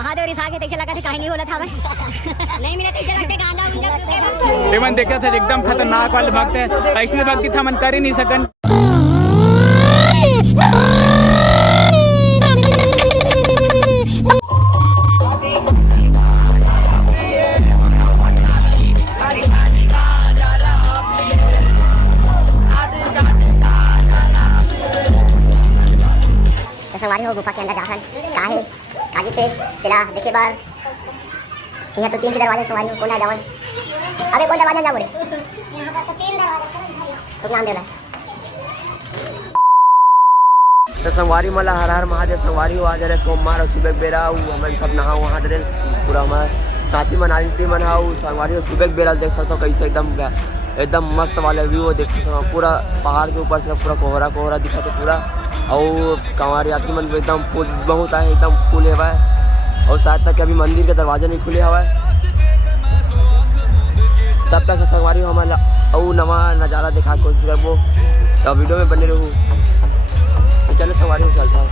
महादेव रिसा के तैसे लगा थे कहीं नहीं बोला था भाई नहीं मिला तैसे लगते गांजा उंजा एमन देखा था एकदम खतरनाक वाले भक्त है। ऐसने भक्ति था मन कर ही नहीं सकन। संगवारी हो गुफा के अंदर जाखन काहे काजी पे तेरा देखिए बार यहाँ तो 3 दरवाजे संगवारी हो कौन जावन अबे कौन दरवाजा जा बोले यहाँ पर तो 3 दरवाजे तो नाम देला तो संगवारी मला हर हर महादेव संगवारी हो आज रे सोमवार और सुबह बेरा हम सब नहा वहाँ ड्रेस पूरा हमारे साथी मनाली मनाऊ संगवारी हो सुबह बेरा देख सकते हो कैसे एकदम मस्त वाले व्यू देख सकते हो पूरा पहाड़ के ऊपर से पूरा कोहरा कोहरा दिखा तो पूरा और कंवर यात्री मन एकदम फुल बहुत है एकदम फुल है और शायद तक अभी मंदिर के दरवाजे नहीं खुले हुआ है तब तक संगवारी हमारा और नवा नज़ारा दिखा कोशिश कर वो तो वीडियो में बने रहूँ तो चलो संगवारी में चलता हूँ।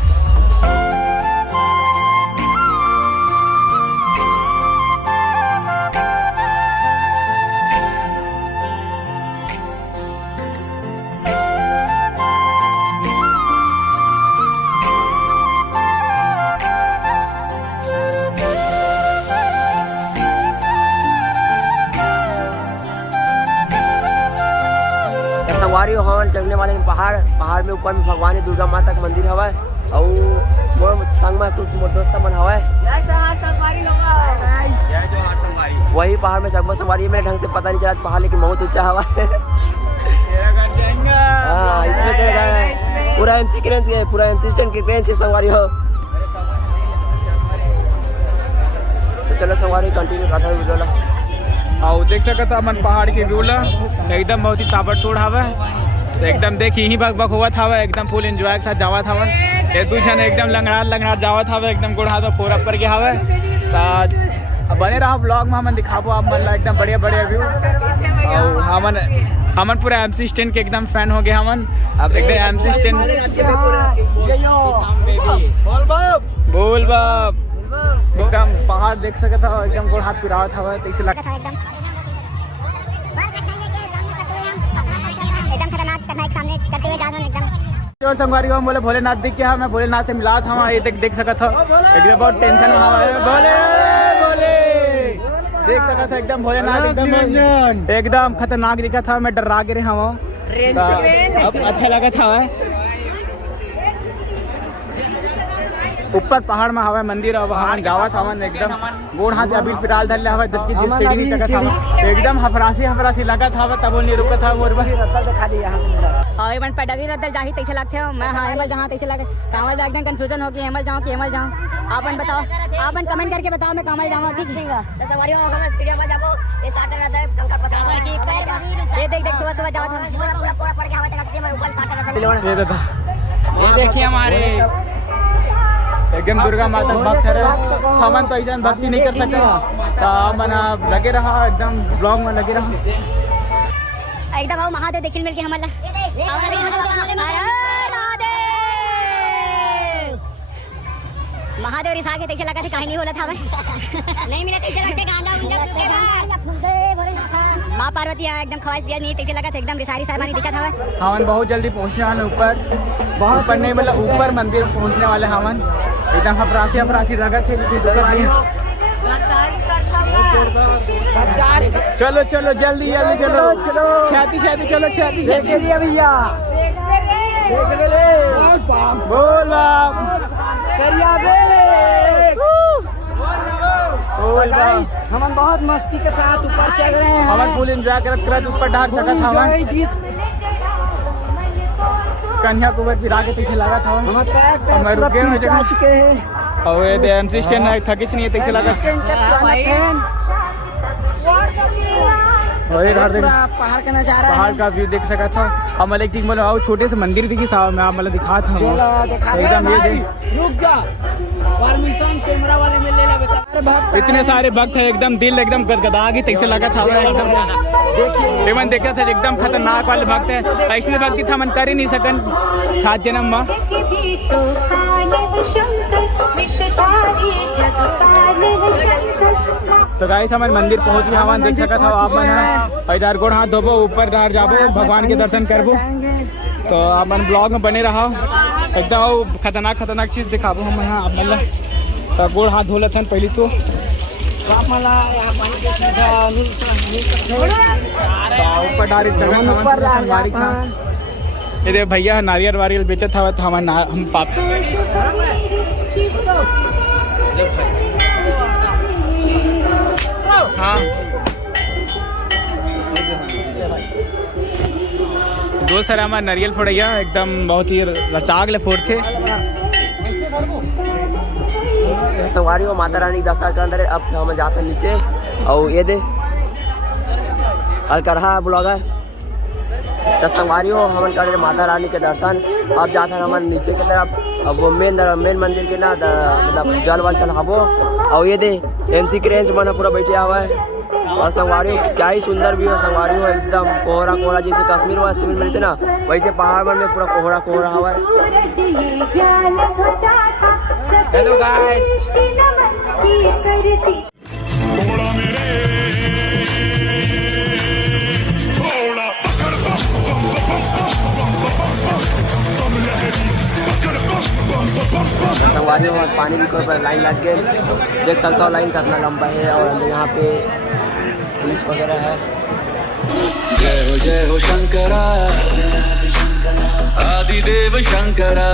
संगवारी हवन चढ़ने वाले पहाड़ में ऊपर में भगवान दुर्गा माता का मंदिर हवा और संग में कुछ दोस्त मन हवा वही पहाड़ में चकमा संगवारी में ढंग से पता नहीं चला पहाड़ लेकिन बहुत ऊंचा हवा है। इसमें पूरा एमसी क्रेंच है पूरा एमसी स्टैंड की क्रेंच है संगवारी हो। तो चलो संगवारी कंटिन्यू करता है वीडियो और देख सकते हो मन पहाड़ के व्यू ला एकदम बहुत ही ताबड़तोड़ हवा तो एकदम देखी ही बक बक हुआ था एकदम फुल एंजॉय के साथ जावा था ये दू जन एकदम लंगड़ा जावा था एकदम गुड़ा तो पूरा पर गया हवा तो बने रहा ब्लॉग में हमन दिखाबो आप मन ला एकदम बढ़िया बढ़िया व्यू और हमन पूरा एमसी स्टैंड के एकदम फैन हो गए हमन अब एकदम एमसी स्टैंड बोल बाप एकदम पहाड़ देख सकता था एकदम गोड़ हाथ पिरावत हवा तो इसे लगा था एकदम खतरनाक करना सामने करते हुए जा रहा हूं एकदम और संगवारी हम बोले भोलेनाथ दिख गया मैं भोलेनाथ से मिला था ये देख सकता था एकदम बहुत टेंशन में हवा भोले भोले देख सकता था एकदम भोलेनाथ एकदम खतरनाक दिखा था मैं डरा के रहा हूँ अब अच्छा लगा था ऊपर पहाड़ में हवा मंदिर और वहाँ जावा था एकदम गोड़ हाथ अभी पिराल धर हवा जबकि सीढ़ी जगह था एकदम हफरासी लगा था तब वो नहीं रुका था और दिखा दिया हां एक बार पैदल ही रद्दल जाही तैसे लगथे मैं हां हेमल जहां तैसे लगे कामल एकदम कंफ्यूजन हो गई हेमल जाऊं कि हेमल जाऊं आपन बताओ आपन कमेंट करके बताओ मैं कामल जाऊं ठीक है तो सवारी हो हम सीढ़िया में जाबो ये साटा रहता है कंकर पत्थर की ये देख सुबह जावा था पूरा पड़ गया हवा तक मैं ऊपर साटा रहता ये था ये देखिए हमारे एकदम दुर्गा माता भक्त है हमन तो ऐसा भक्ति नहीं कर सकते तो हमन लगे रहा एकदम ब्लॉग में लगे रहा एकदम आओ महादेव देखिल मिल के हमला महादेव रिसा के तैसे लगा थे कहीं नहीं बोला था भाई नहीं मिला तैसे लगते गांजा उंजा माँ पार्वती एकदम ख्वाहिश भी नहीं तैसे लगा था एकदम रिसारी साहबानी दिखा था हमन बहुत जल्दी पहुंचने वाले ऊपर नहीं मतलब ऊपर मंदिर पहुंचने वाले हमन एकदम हफरासी लगा थे चलो चलो जल्दी चलो छाती चलो छाती भैया बोल हम बहुत मस्ती के साथ ऊपर चल रहे हैं हम फुल एंजॉय करत ऊपर ढाल सकत हम कन्याकुमारी फिरा के पीछे लगा था हम रुके हुए जा चुके हैं और ये एमसी स्टैंड थकिस नहीं है तैसे लगा और पहाड़ का नजारा पहाड़ का व्यू देख सका था हम एक ठीक बोले आओ छोटे से मंदिर दिखी साहब मैं मतलब दिखा था एकदम ये रुक जा परमिशन कैमरा वाले में ले ले बेटा इतने सारे भक्त है एकदम दिल एकदम गदगदा गई तैसे लगा था एकदम देखिए मन देख रहा था एकदम खतरनाक वाले भक्त है ऐसने भक्ति था मन कर ही नहीं सकन 7 जन्म में तो गाइस हमारे मंदिर पहुंच गए हवन देख सकत हो आप मन इधर गोड़ हाथ धोबो ऊपर डार जाबो भगवान के दर्शन करबो। तो आप मन ब्लॉग में बने रहो एकदम खतरनाक चीज दिखाबो हम यहाँ आप मन। तो गोड़ हाथ धो लेथन पहले तो ऊपर डायरेक्ट ये भैया नारियल वारियल बेचत हवा तो हम पाप हाँ दो सर हमारा नारियल फोड़ैया एकदम बहुत ही रचाग ले फोड़ थे। संगवारी हो माता रानी दशा के अंदर अब हम जाते नीचे और ये दे अलकरहा ब्लॉगर तो संगवारी हो हम कर माता रानी के दर्शन। अब जाते हैं हम नीचे की तरफ अब वो मेन मंदिर के ना मतलब जल वल चढ़ाबो। और ये दे MC के रेंज बना पूरा बैठा हुआ है और संगवारी हो क्या ही सुंदर भी हो। संगवारी हो एकदम कोहरा जैसे कश्मीर में मिलते ना वैसे पहाड़ में पूरा कोहरा हुआ है। हेलो गाइस संगवारी में पानी भी कोई लाइन लग गए देख सकता हो। लाइन कितना लंबा है और अंदर यहाँ पे पुलिस वगैरह है। जय हो शंकरा आदिदेव शंकरा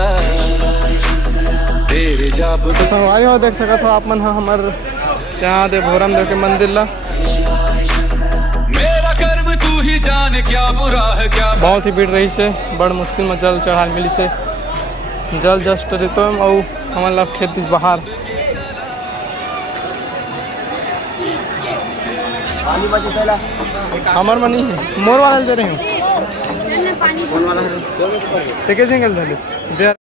तेरे जाप। तो संगवारी हो देख सकते हो आप मन हमार यहाँ दे भोरम देव के मंदिर ला मेरा कर्म तू ही जाने क्या बुरा है क्या। बहुत ही भीड़ रही से बड़ मुश्किल में जल चढ़ाल मिली से जल जस्ट रहते और हमारे ला खेत दिस बाहर हमार में नहीं है मोर वाला दे रही हूँ टिके सिंगल दे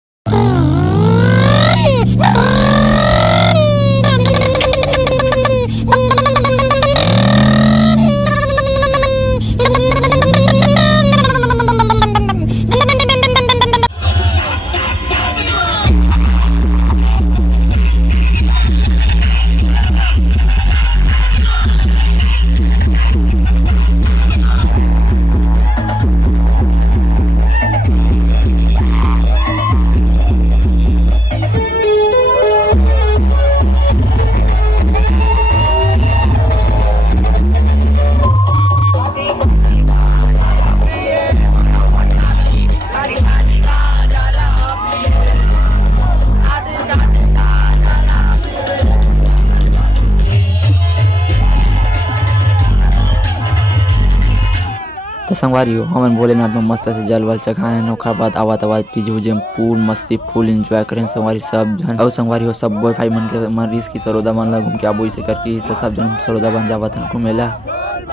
तो संगवारी हो हमन भोलेनाथ में मस्त से जल वल चढ़ाए नौखा बाद आवात डीजे उजे फूल मस्ती फुल एंजॉय करें संगवारी सब जन। और संगवारी हो सब बॉय भाई मन के मरीज की सरोदा मन ला घूम के आबो से करके तो सब जन सरोदा बन जावत घूमेला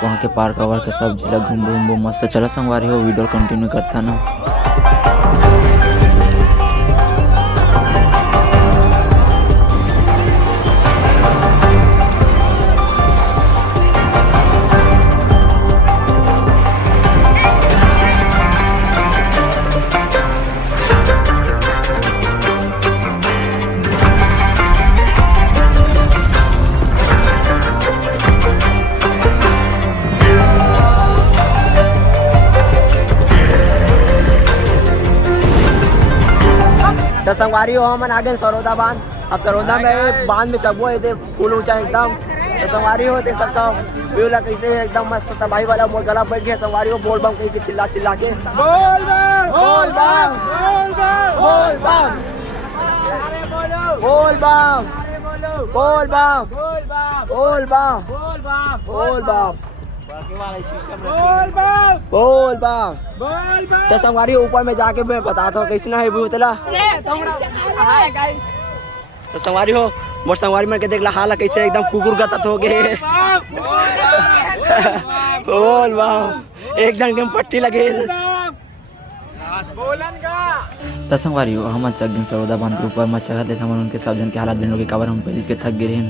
वहाँ के पार्क वार के सब जिला घूम मस्त। चला संगवारी हो वीडियो कंटिन्यू करता ना। तो संगवारी हो हम आगे सरोदा बांध। अब सरोदा में बांध में चबो है फूल ऊंचा एकदम। तो संगवारी हो देख सकता हो व्यू ला कैसे है एकदम मस्त तबाही वाला मोर गला बैठ गया। संगवारी हो बोल बम कहीं के चिल्ला के बोल बम बोल बम बोल बम बोल बम बोल बम बोल बम बोल बम बोल बम। तो संगवारी ऊपर में जाके मैं बताता हूँ कैसे ना है व्यू तला। तो संगवारी हो मोर संगवारी में के देख ला हाल कैसे एकदम कुकुर गतत हो गए। बोल बम एक जन के पट्टी लगे। तो संगवारी हो हम चक सरोदा बांध के ऊपर में चढ़त ले हमन उनके सब जन के हालात बिन के काबर हम पहले के थक गए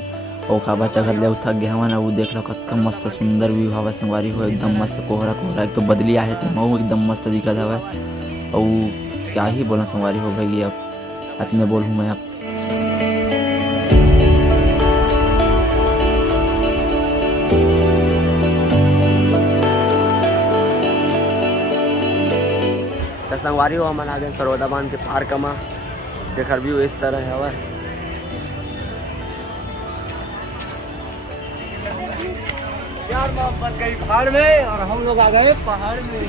और खाबा चढ़त ले थक गए हमन। वो देख लो कतका मस्त सुंदर व्यू हवा संगवारी हो एकदम मस्त कोहरा एक तो बदली आए थे मऊ एकदम मस्त दिखत हवा। और क्या ही बोला संगवारी हो भाई अब इतने बोल हूँ मैं अब। तो संगवारी हो हमारे आगे सरोदा बांध के पार्क में जेकर व्यू इस तरह है। यार मोहब्बत गई पहाड़ में और हम लोग आ गए पहाड़ में।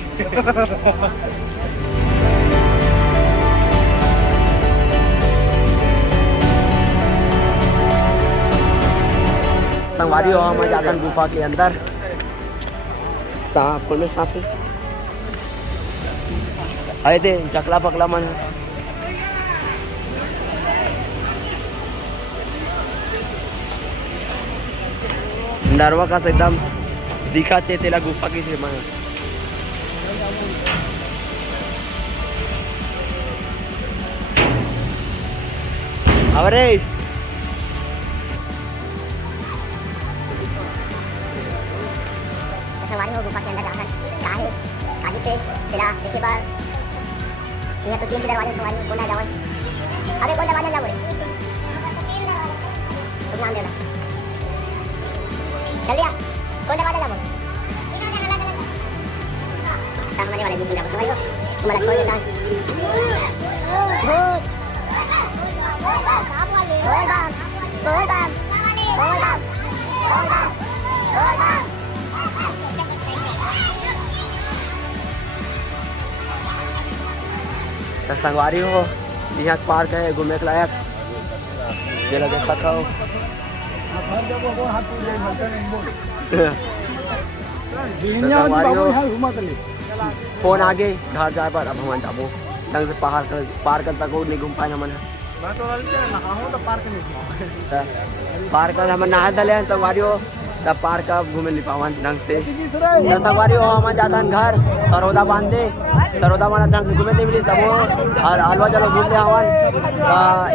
संगवारी हो हम जातन गुफा के अंदर। सांप में सांप आए थे चकला पकला मन है। नरवा का एकदम दिखा चे तेला गुफा की से मन। अरे सवारी हो गुफा के अंदर जाकर काहे काजी के तेरा देखिए बार ये तो 3 दरवाजे सवारी कौन जावन अबे कौन दरवाजा जाओ रे तो ध्यान देना जल्दी आ कौन दरवाजा जाओ ता हमारे वाले गुफा जाओ सवारी हो तुम्हारा छोड़ देता भूत बोल बाप बोल बाप बोल बाप बोल बाप बोल बाप तो संगवारी हो यहाँ पार्क है घूमने के लायक। चलो देखा था फोन आगे घर जाए पर अब हम जाबो ढंग से पहाड़ कर पार कर तक नहीं घूम पाए मन। पार्क कर हम नहा दले संगवारी हो तब पार्क का घूमे नहीं पावन ढंग से। तो संगवारी हो हम जाता घर सरोदा बांधे सरोदा बांधा ढंग से घूमे नहीं मिली तब वो और हलवा चलो घूमते हवन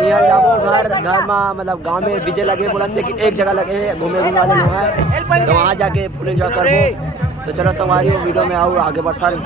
यहाँ जाबो घर घर में मतलब गांव में डीजे लगे बोला लेकिन एक जगह लगे है घूमे घूमे वाले लोग हैं तो वहाँ जाके फुल एंजॉय करबो। तो चलो संगवारी हो वीडियो में आओ आगे बढ़ता रही।